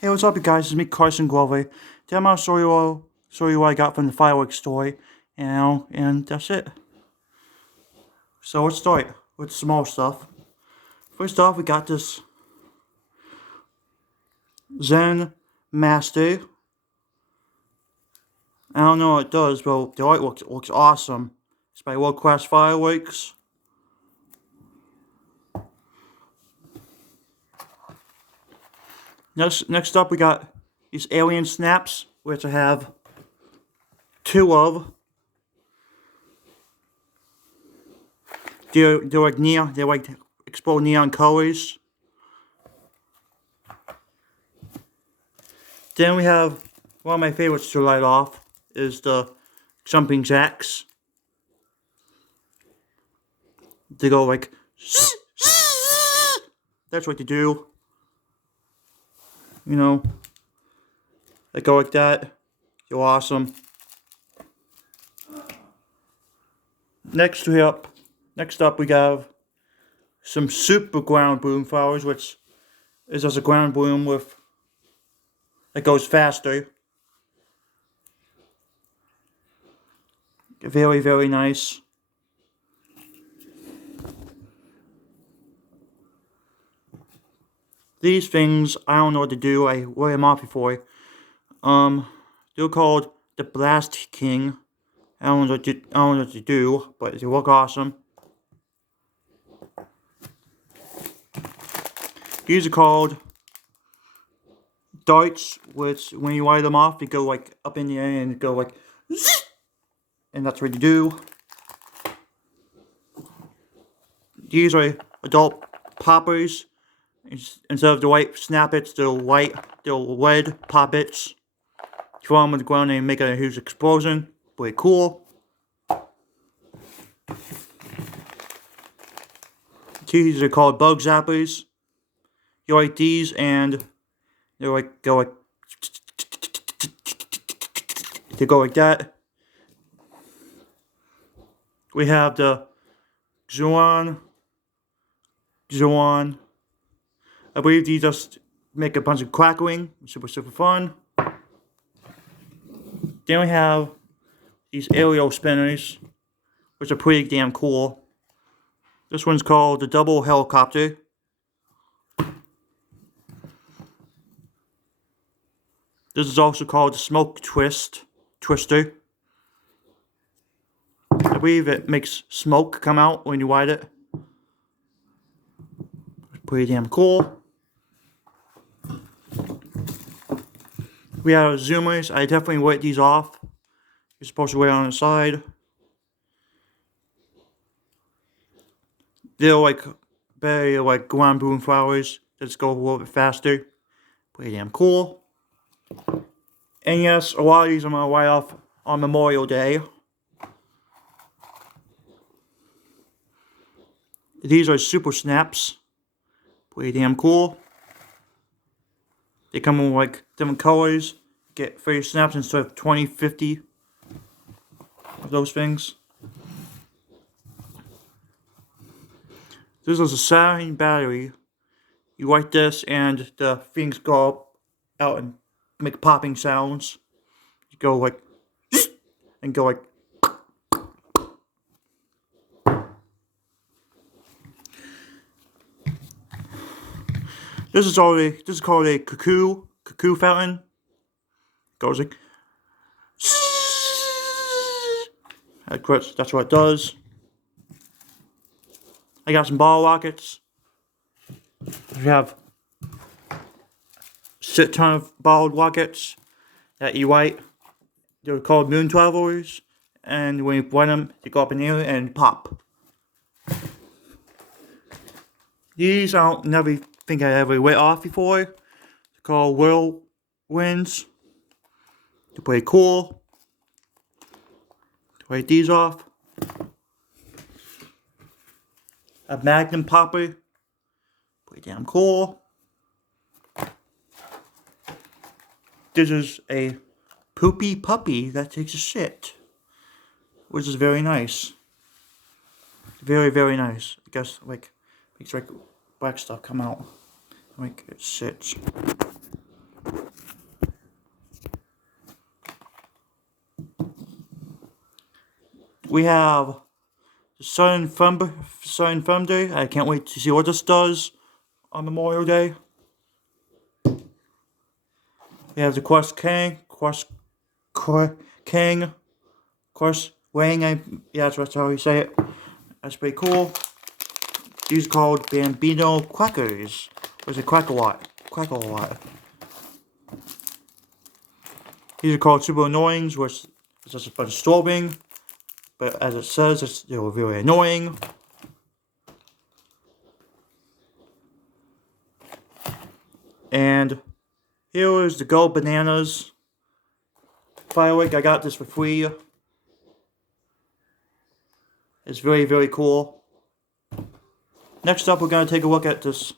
Hey, what's up, you guys? It's me, Carson Glover. Today I'm gonna show you what I got from the fireworks store, and that's it. So let's start with small stuff. First off, we got this Zen Master. I don't know what it does, but the art looks awesome. It's by World Class Fireworks. Next up, we got these alien snaps, which I have two of. They're like neon. They're like explode neon colors. Then we have one of my favorites to light off is the jumping jacks. They go like that's what they do. You know, they go like that. You're awesome. Next up we have some super ground boom flowers, which is just a ground boom with that goes faster. Very, very nice. These things, I don't know what to do. I wear them off before. They're called the Blast King. I don't know what to do, but they look awesome. These are called darts, which when you light them off, they go like up in the air and go like, and that's what you do. These are adult poppers. Instead of the white snappets, they're red poppets. You throw them on the ground and they make a huge explosion. Pretty cool. These are called bug zappers. You like these, and they go like that. We have the Zuan. I believe these just make a bunch of crackling. Super fun. Then we have these aerial spinners, which are pretty damn cool. This one's called the double helicopter. This is also called the smoke twister. I believe it makes smoke come out when you light it. It's pretty damn cool. We have zoomers. I definitely light these off. You're supposed to wear on the side. They're like very like ground boom flowers. They just go a little bit faster. Pretty damn cool. And yes, a lot of these I'm gonna light off on Memorial Day. These are super snaps. Pretty damn cool. They come in like different colors. Get 30 snaps instead of 20, 50 of those things. This is a Saturn battery. You light this and the things go out and make popping sounds. You go like and go like. This is called a cuckoo fountain. Goes like that's what it does. I got some ball rockets. We have a shit ton of ball rockets that you light. They're called moon travelers, and when you light them, they go up in the air and pop. These I don't never think I ever lit off before. They're called whirlwinds. They're pretty cool. Light these off. A magnum popper. Pretty damn cool. This is a poopy puppy that takes a shit, which is very nice. Very, very nice. I guess like makes like black stuff come out. Like it shits. We have the Sun Thunder. I can't wait to see what this does on Memorial Day. We have the Quest King, Quest Wang. Yeah, that's how you say it. That's pretty cool. These are called Bambino Crackers. Or is it Crack-A-Lot? Crack-A-Lot. These are called Super Annoyings, which is just a bunch of disturbing. But as it says, they're very annoying. And here is the Go Bananas firework. I got this for free. It's very, very cool. Next up, we're going to take a look at this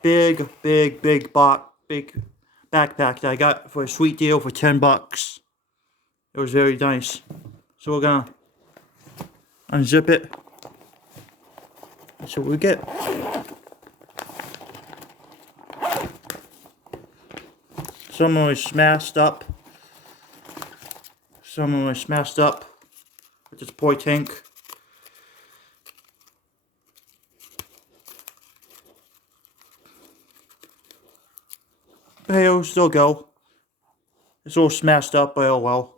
big backpack that I got for a sweet deal for $10. It was very nice. So we're going to unzip it. That's what we get. Some of them are smashed up. Some of them are smashed up with this boy tank. But hey, it'll still go. It's all smashed up, but oh well.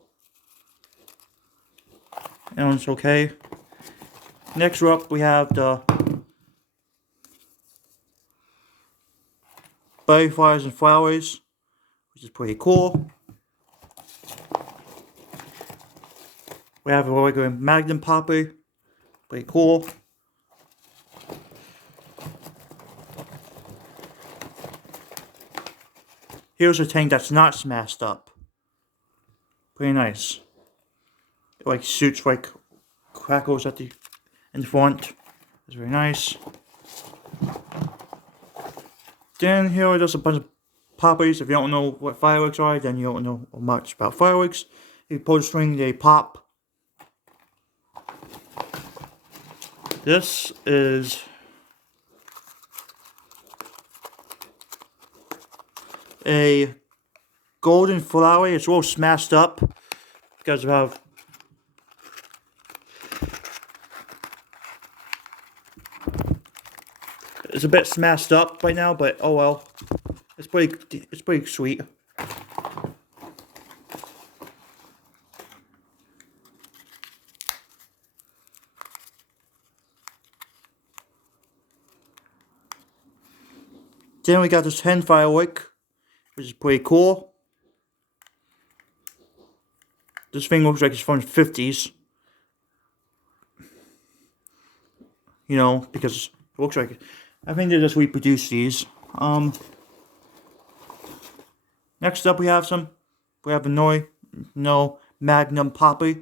And it's okay. Next up, we have the butterflies and flowers, which is pretty cool. We have a regular Magnum popper, pretty cool. Here's a tank that's not smashed up. Pretty nice. It like shoots like crackles in the front. It's very nice. Then here are just a bunch of poppers. If you don't know what fireworks are, then you don't know much about fireworks. If you pull the string, they pop. This is a golden flower. It's all smashed up because of it's a bit smashed up right now, but oh well. It's pretty sweet. Then we got this hen firework, which is pretty cool. This thing looks like it's from the 50s. You know, because it looks like it. I think they just reproduced these. Next up we have a no Magnum popper.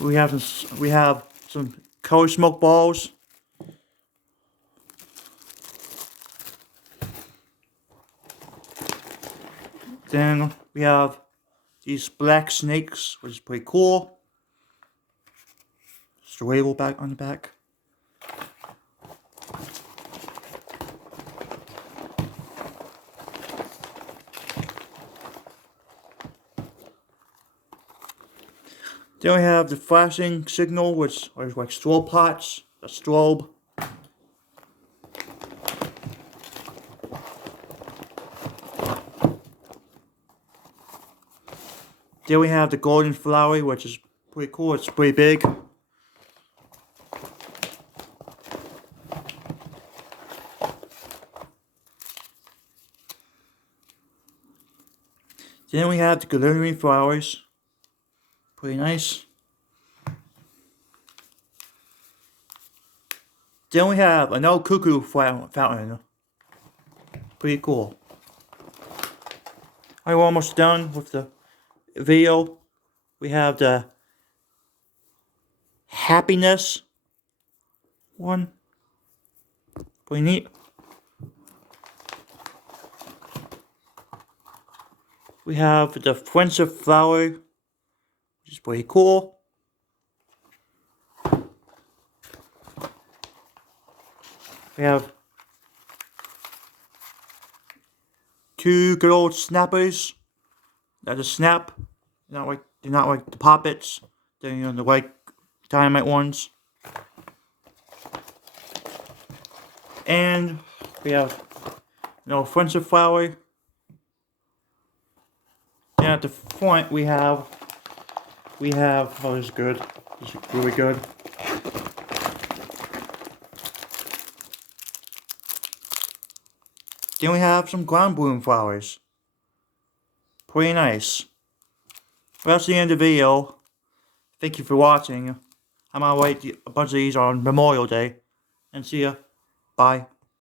We have some color smoke balls. Then we have these black snakes, which is pretty cool. Just a label back on the back. Then we have the flashing signal, which are like strobe pots, a strobe. Then we have the golden flower, which is pretty cool. It's pretty big. Then we have the glittering flowers. Pretty nice. Then we have another cuckoo fountain. Pretty cool. We're almost done with the video. We have the happiness one. Pretty neat. We have the friendship flower, which is pretty cool. We have two good old snappers, that just snap. They're not like the poppets. They're the white dynamite ones. And we have offensive flower. And at the front we have oh, this is good. This is really good. Then we have some ground bloom flowers. Pretty nice. Well, that's the end of the video. Thank you for watching. I'm gonna write a bunch of these on Memorial Day. And see ya. Bye.